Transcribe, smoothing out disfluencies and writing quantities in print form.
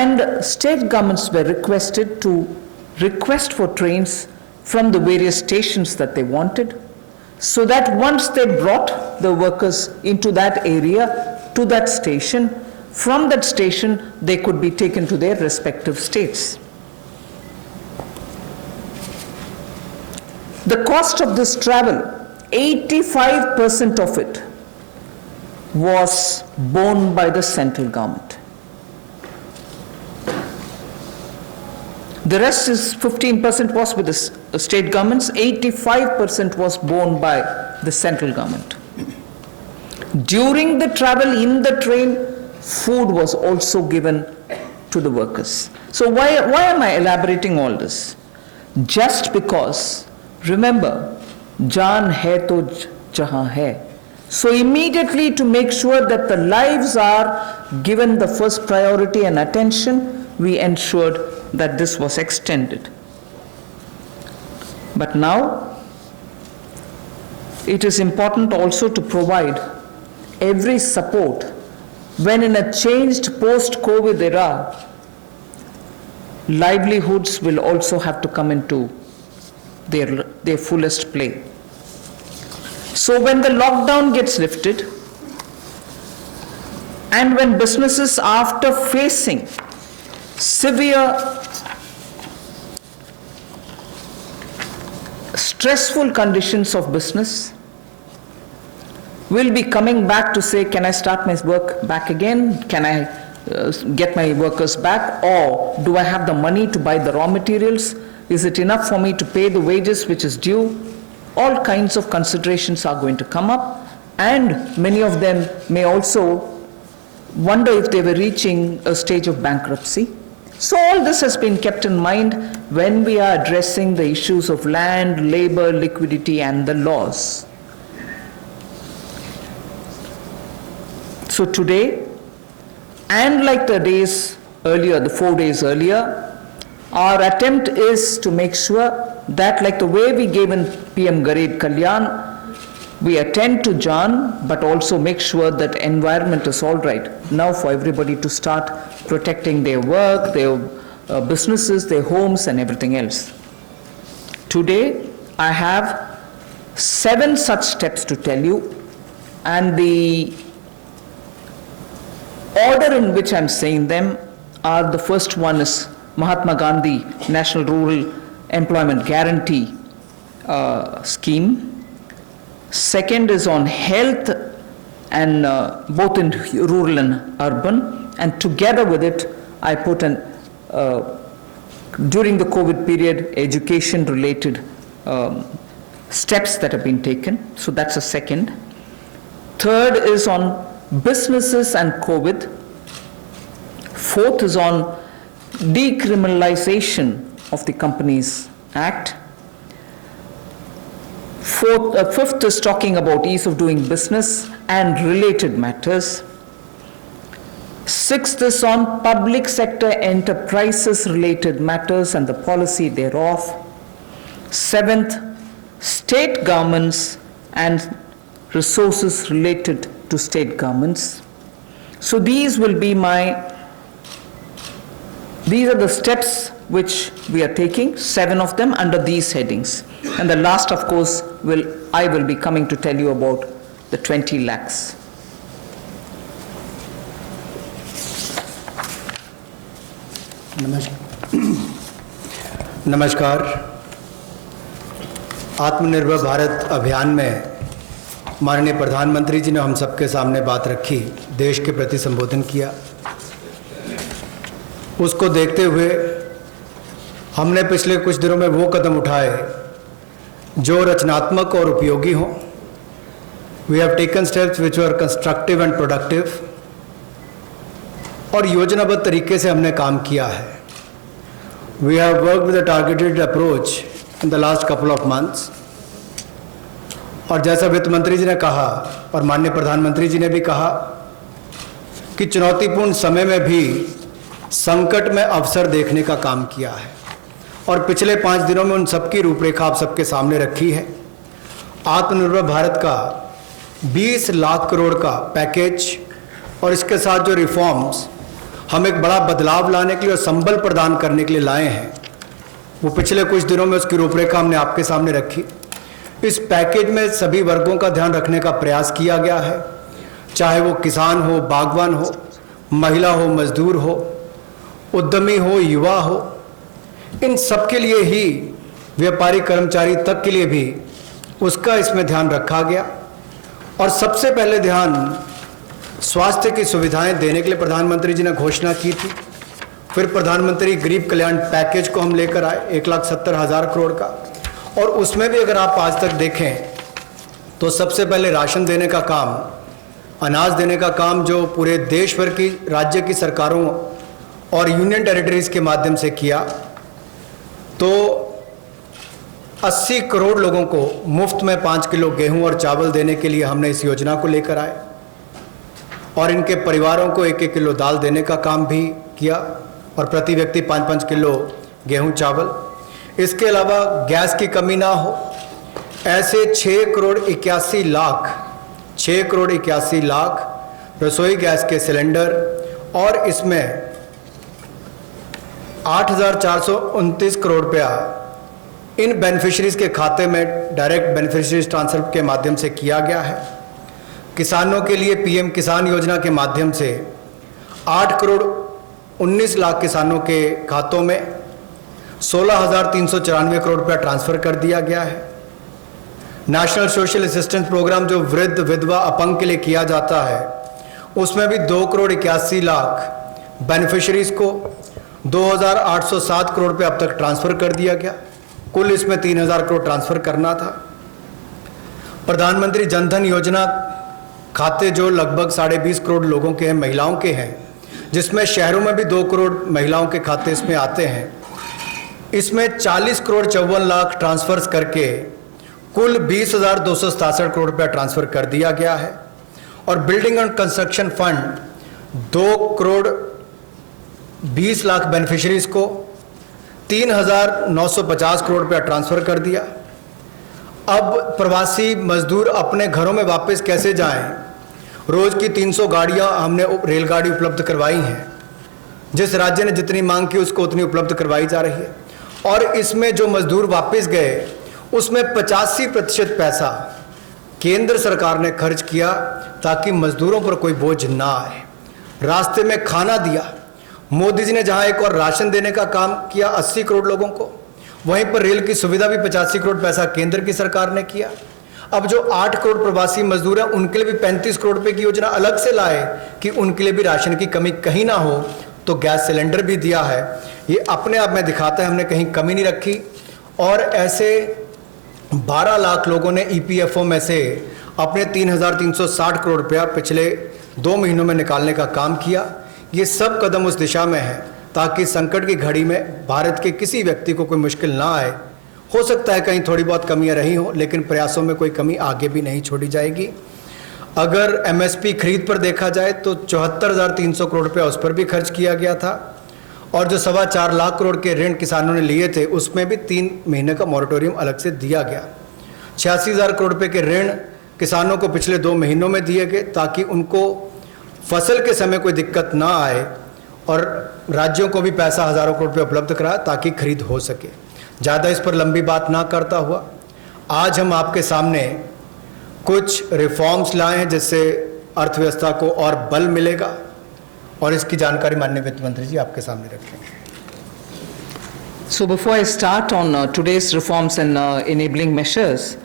And state governments were requested to request for trains from the various stations that they wanted, so that once they brought the workers into that area to that station, from that station they could be taken to their respective states. The cost of this travel, 85% of it was borne by the central government. The rest is 15% was with the state governments, 85% was borne by the central government. During the travel in the train, food was also given to the workers. So why am I elaborating all this? Just because, remember, jaan hai to jahan hai. So immediately, to make sure that the lives are given the first priority and attention, we ensured that this was extended. But now, it is important also to provide every support when in a changed post-COVID era, livelihoods will also have to come into their fullest play. So when the lockdown gets lifted, and when businesses, after facing severe, stressful conditions of business, will be coming back to say, can I start my work back again? Can I get my workers back? Or do I have the money to buy the raw materials? Is it enough for me to pay the wages which is due? All kinds of considerations are going to come up, and many of them may also wonder if they were reaching a stage of bankruptcy. So all this has been kept in mind when we are addressing the issues of land, labor, liquidity, and the laws. So today, and like the days earlier, the 4 days earlier, our attempt is to make sure that, like the way we gave in PM Garib Kalyan, we attend to Jaan, but also make sure that environment is all right now for everybody to start protecting their work, their businesses, their homes, and everything else. Today, I have 7 such steps to tell you, and the order in which I'm saying them are: the first one is Mahatma Gandhi National Rural Employment Guarantee Scheme. Second is on health, and both in rural and urban, and together with it I put an during the COVID period education related steps that have been taken. So that's a second. Third is on businesses and COVID. Fourth is on decriminalization of the Companies Act. Fifth is talking about ease of doing business and related matters. Sixth is on public sector enterprises related matters and the policy thereof. Seventh, state governments and resources related to state governments. So these are the steps which we are taking, 7 of them under these headings. And the last, of course, I will be coming to tell you about the 20 lakhs. नमस्कार। आत्मनिर्भर भारत अभियान में माननीय प्रधानमंत्री जी ने हम सबके सामने बात रखी, देश के प्रति संबोधन किया। उसको देखते हुए हमने पिछले कुछ दिनों में वो कदम उठाए जो रचनात्मक और उपयोगी हों। We have taken steps which were constructive and productive, और योजनाबद्ध तरीके से हमने काम किया है। We have worked with a targeted approach in the last couple of months, और जैसा वित्त मंत्री जी ने कहा और माननीय प्रधानमंत्री जी ने भी कहा कि चुनौतीपूर्ण समय में भी संकट में अवसर देखने का काम किया है, और पिछले 5 दिनों में उन सबकी रूपरेखा आप सबके सामने रखी है। आत्मनिर्भर भारत का 20 लाख करोड़ का पैकेज और इसके साथ जो रिफॉर्म्स हम एक बड़ा बदलाव लाने के लिए और संबल प्रदान करने के लिए लाए हैं। वो पिछले कुछ दिनों में उसकी रूपरेखा हमने आपके सामने रखी। इस पैकेज में सभी वर्गों का ध्यान रखने का प्रयास किया गया है, चाहे वो किसान हो, बागवान हो, महिला हो, मजदूर हो, उद्यमी हो, युवा हो, इन सब के लिए ही, व्यापारी कर्मचारी तक के लिए भी उसका इसमें ध्यान रखा गया। और सबसे पहले ध्यान स्वास्थ्य की सुविधाएं देने के लिए प्रधानमंत्री जी ने घोषणा की थी। फिर प्रधानमंत्री गरीब कल्याण पैकेज को हम लेकर आए 1,70,000 करोड़ का, और उसमें भी अगर आप आज तक देखें तो सबसे पहले राशन देने का काम, अनाज देने का काम जो पूरे देश भर की राज्य की सरकारों और यूनियन टेरिटरीज के माध्यम से किया, तो 80 करोड़ लोगों को मुफ्त में 5 किलो गेहूं और चावल देने के लिए हमने इस योजना को लेकर आए, और इनके परिवारों को 1-1 किलो दाल देने का काम भी किया, और प्रति व्यक्ति 5-5 किलो गेहूं चावल। इसके अलावा गैस की कमी ना हो, ऐसे 6 करोड़ 81 लाख रसोई गैस के सिलेंडर, और इसमें 8,429 करोड़ रुपया इन बेनिफिशरीज के खाते में डायरेक्ट बेनिफिशरीज ट्रांसफर के माध्यम से किया गया है। किसानों के लिए पीएम किसान योजना के माध्यम से 8 करोड़ 19 लाख किसानों के खातों में 16,394 करोड़ रुपया ट्रांसफर कर दिया गया है। नेशनल सोशल असिस्टेंस प्रोग्राम जो वृद्ध, विधवा, अपंग के लिए किया जाता है, उसमें भी 2 करोड़ 81 लाख बेनिफिशरीज को 2,807 करोड़ रुपये अब तक ट्रांसफर कर दिया गया। कुल इसमें 3,000 करोड़ ट्रांसफर करना था। प्रधानमंत्री जनधन योजना खाते जो लगभग 20.5 करोड़ लोगों के हैं, महिलाओं के हैं, जिसमें शहरों में भी 2 करोड़ महिलाओं के खाते इसमें आते हैं, इसमें 40 करोड़ 54 लाख ट्रांसफर्स करके कुल 20,267 करोड़ रुपया ट्रांसफर कर दिया गया है। और building and construction fund 2 crore 20 lakh beneficiaries को 3,950 करोड़ रुपया ट्रांसफर कर दिया। अब प्रवासी मजदूर अपने घरों में वापस कैसे जाएं? रोज की 300 गाड़ियां हमने रेलगाड़ी उपलब्ध करवाई हैं। जिस राज्य ने जितनी मांग की उसको उतनी उपलब्ध करवाई जा रही है। और इसमें जो मजदूर वापस गए उसमें 85% पैसा केंद्र सरकार ने खर्च किया ताकि मजदूरों पर कोई बोझ ना आए। रास्ते में खाना दिया। मोदी जी ने जहां एक और राशन देने का काम किया 80 करोड़ लोगों को, वहीं पर रेल की सुविधा भी 85 करोड़ पैसा केंद्र की सरकार ने किया। अब जो 8 करोड़ प्रवासी मजदूर हैं उनके लिए भी 35 करोड़ रुपए की योजना अलग से लाए कि उनके लिए भी राशन की कमी कहीं ना हो। तो गैस सिलेंडर भी दिया है। ये अपने आप में दिखाता है हमने कहीं कमी नहीं रखी। और ऐसे 12 लाख लोगों ने ईपीएफओ में से अपने 3,360 करोड़ रुपया पिछले 2 महीनों में निकालने का काम किया। ये सब कदम उस दिशा में है ताकि संकट की घड़ी में भारत के किसी व्यक्ति को कोई मुश्किल ना आए। हो सकता है कहीं थोड़ी बहुत कमियां रही हों, लेकिन प्रयासों में कोई कमी आगे भी नहीं छोड़ी जाएगी। अगर एमएसपी खरीद पर देखा जाए तो 74,300 करोड़ रुपया उस पर भी खर्च किया गया था। और जो 4.25 लाख करोड़ के ऋण किसानों ने लिए थे उसमें भी 3 महीने का मॉरेटोरियम अलग से दिया गया। 86,000 करोड़ रुपये के ऋण किसानों को पिछले 2 महीनों में दिए गए ताकि उनको फसल के समय कोई दिक्कत ना आए। और राज्यों को भी पैसा हज़ारों करोड़ रुपये उपलब्ध कराया ताकि खरीद हो सके। ज़्यादा इस पर लंबी बात ना करता हुआ आज हम आपके सामने कुछ रिफॉर्म्स लाए हैं जिससे अर्थव्यवस्था को और बल मिलेगा, और इसकी जानकारी माननीय वित्त मंत्री जी आपके सामने रखेंगे। So before I start on today's reforms and enabling measures,